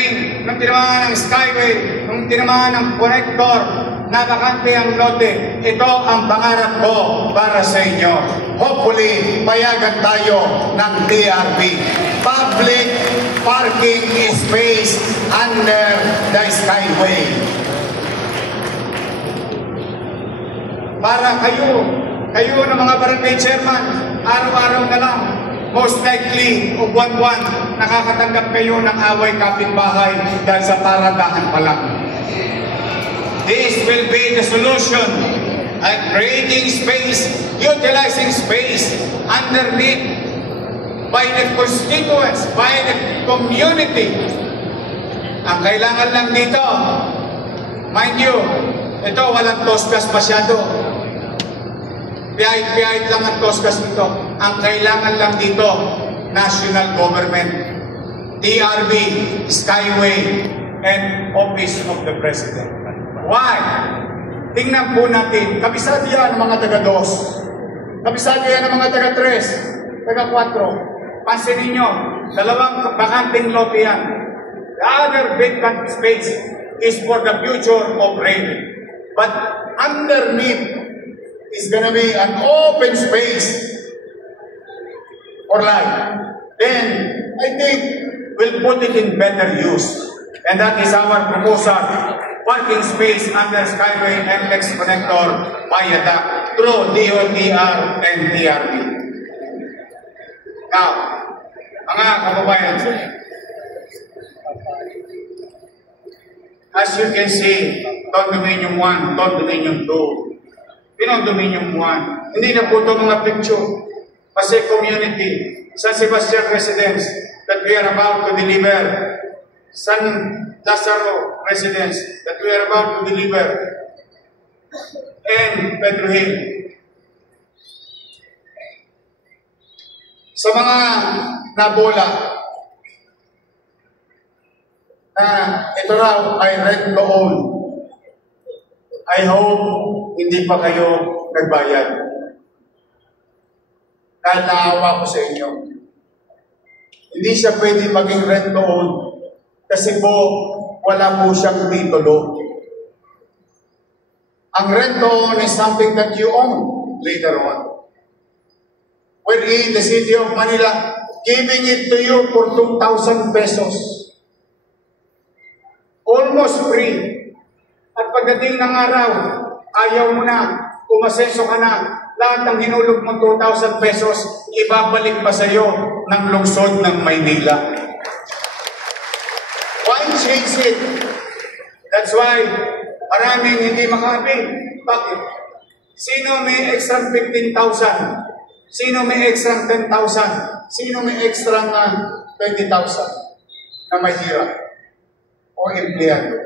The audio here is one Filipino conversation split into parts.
train, nung tinamaan ng skyway, nung tinamaan ng connector, nabakante ang lote. Ito ang pangarap ko para sa inyo. Hopefully, payagan tayo ng DRB. Public parking space under the skyway. Para kayo ng mga barangay chairman, araw-araw na lang, most likely, o buwan-buwan, nakakatanggap kayo ng away kapitbahay dahil sa paradahan pa lang. This will be the solution at creating space, utilizing space underneath by the constituents, by the community. Ang kailangan lang dito, mind you, ito walang toskas masyado. Pihit-pihit lang ang toskas nito. Ang kailangan lang dito, national government, DRB, Skyway, and Office of the President. Why? Tingnan po natin, kabisado yan ang mga taga-2. Kabisado yan ang mga taga-3, taga-4. Pansinin nyo, 2 bakanting lote yan. The other vacant space is for the future of rail. But underneath is gonna be an open space for life. Then, I think we'll put it in better use. And that is our proposal. Parking space under Skyway MX Connector Viaduct through DOTR and DRB. Now, mga kababayan, as you can see, Condominium 1, Condominium 2, Condominium 1, hindi na po ito mga picture. Kasi community, San Sebastian residents that we are about to deliver, San Lazaro residents that we are about to deliver, and Pedro Hill. Sa mga nabola na ito raw ay rent to own, I hope hindi pa kayo nagbayad. Dahil naawa ko sa inyo. Hindi siya pwede maging rent to own kasi po wala po siyang titulo. Ang rent to own is something that you own later on. Wherein the City of Manila giving it to you for 2,000 pesos. Almost free. At pagdating ng araw, ayaw mo na, umasenso ka na, lahat ng hinulog mo 2,000 pesos, ibabalik pa sa iyo ng lungsod ng Maynila. Why change it? That's why maraming hindi makabi. Bakit? Sino may extra 15,000? Sino may extra 10,000? Sino may extra 20,000 na mahirap o empleyado?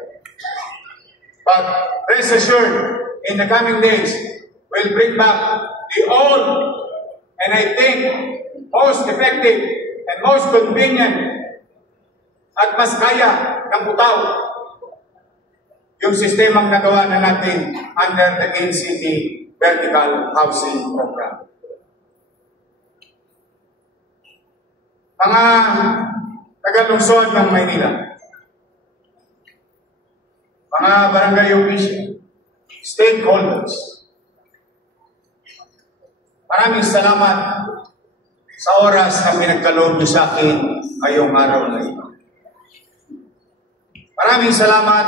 But rest assured, in the coming days, we'll bring back the old and I think most effective and most convenient at mas kaya ng butaw yung sistemang nagawa na natin under the NCT Vertical Housing Program. Mga taga-lungsod ng Maynila, mga barangay official, stakeholders, maraming salamat sa oras na pinagkaloob niyo sa akin ngayong araw na ito. Maraming salamat.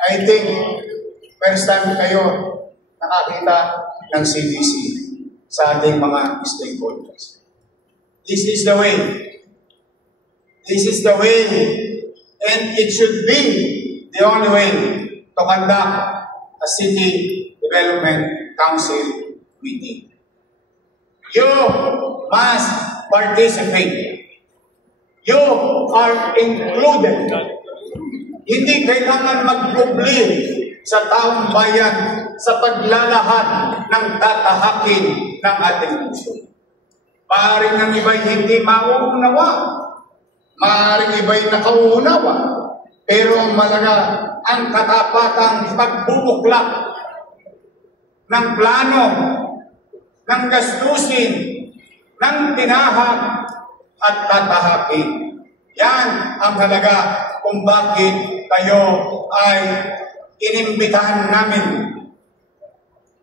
I think first time kayo nakakita ng CBC sa ating mga stakeholders. This is the way. This is the way, and it should be the only way to conduct a City Development Council meeting. You must participate. You are included. Hindi kailangan mag-publi sa taong bayan sa paglalahad ng tatahakin ng ating puso. Maaaring ang iba'y hindi mauunawa. Maaaring iba'y nakauunawa. Pero ang malaga, ang katapatang pagbubuklak ng plano, ng gastusin, ng tinahak at tatahakin. Yan ang halaga kung bakit kayo ay inimbitahan namin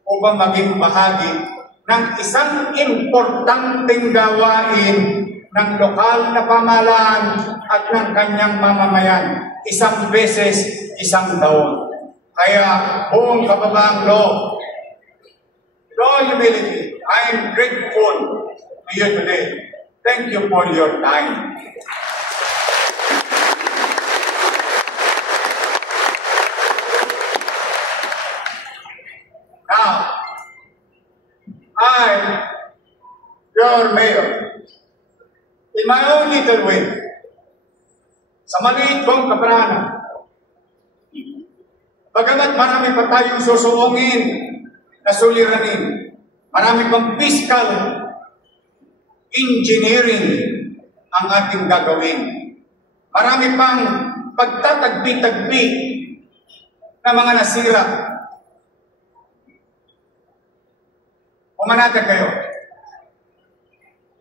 upang maging bahagi ng isang importanteng gawain ng lokal na pamahalaan at ng kanyang mamamayan. Isang beses, isang taon. Kaya buong kababaang loob, with all humility, I am grateful to you today. Thank you for your time. Now, I, your mayor, in my own little way, sa maliit kong kaparaanan, bagamat marami pa tayong susuungin na suliranin, marami pang fiscal engineering ang ating gagawin. Marami pang pagtatagpi-tagpi na mga nasira. Umanatag kayo.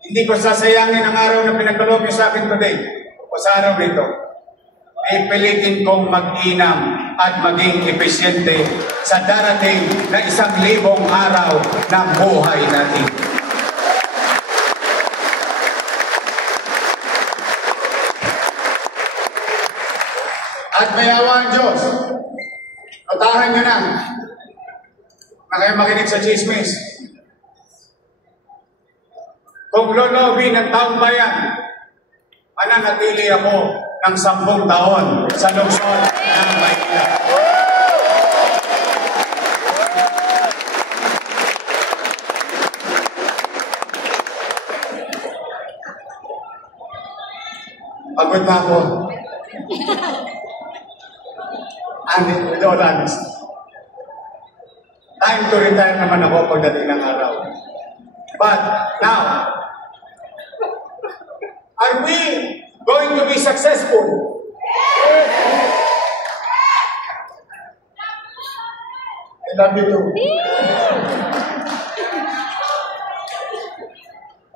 Hindi ko sasayangin ang araw na pinagkaloob niyo sa akin today o sa araw nito. Pipilitin kong mag-inam at maging epesyente sa darating na 1,000 araw ng buhay natin. At mayawa ang Diyos, notahan nyo na kayo makinig sa chismis. Kung lolobin ng taong bayan, mananatili ako ng 10 taon sa lungsod ng Maynila. Pagod na ako. With all honesty. Time to retire naman ako pagdating ng araw. But now, are we going to be successful? I love you too.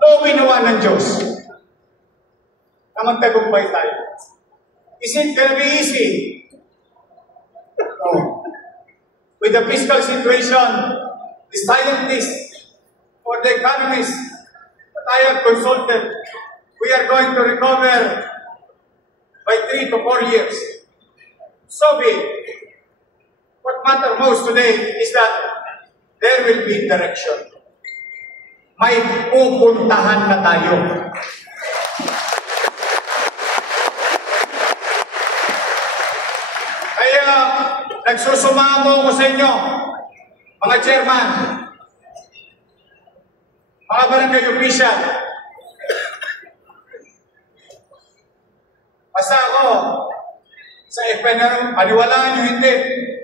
No, winawa ng Diyos na magtagumpay tayo. Is it gonna be easy? No. With the fiscal situation, the scientists or the economists that I have consulted, we are going to recover by 3 to 4 years. So be it. What matters most today is that there will be direction. May pupuntahan na tayo. Kaya nagsusumamo ko sa inyo, mga chairman, mga barangay official. Basta ako, sa FNR, paniwalaan nyo hindi,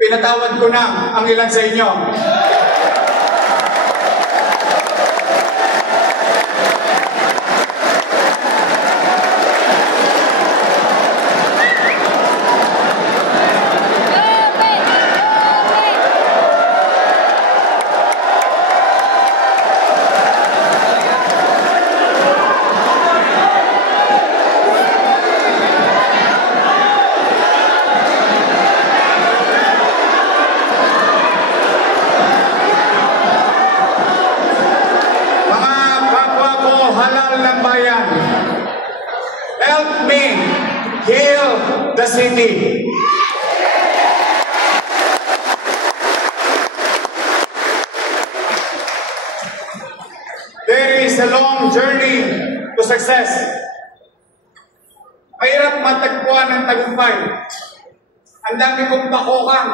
pinatawad ko na ang ilan sa inyo. Help me heal the city. There is a long journey to success. Mahirap matagpuan ng tagumpay. Ang dami kong pakukan.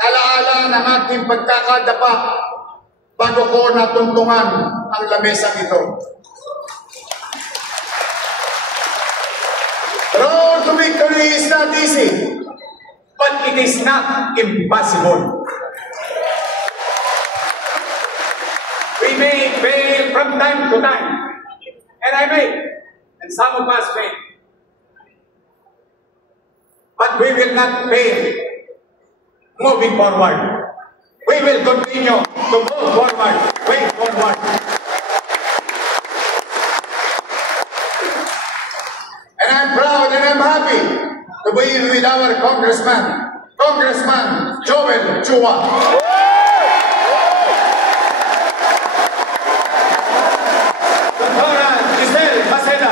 Alaala ng ating pagkakadapa bago ko natuntungan ang lamesang ito. Road to victory is not easy, but it is not impossible. We may fail from time to time, and I may, and some of us may. But we will not fail moving forward. We will continue to move forward, way forward. happy to be with our Congressman Joel Chua. Dr. Giselle Maceda.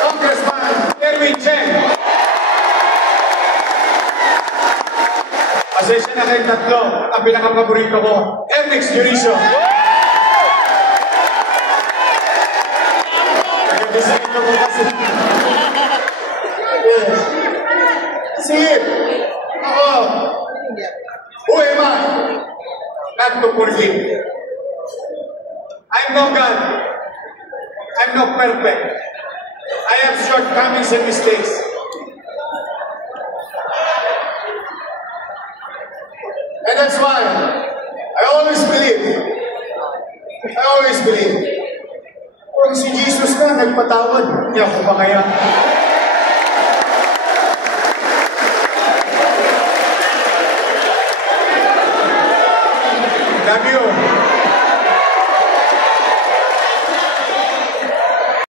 Congressman Erwin Cheng. Pasensya na kayong tatlo. Ang pinaka-paborito ko, Ernest Juricio. Nag-decide ko kasi. Yes. See, ako, who am I? Not to forgive. I'm no God. I'm not perfect. I have shortcomings and mistakes. And that's why I always believe, kung si Jesus na nagpatawad, hindi ako pa kaya. Love you.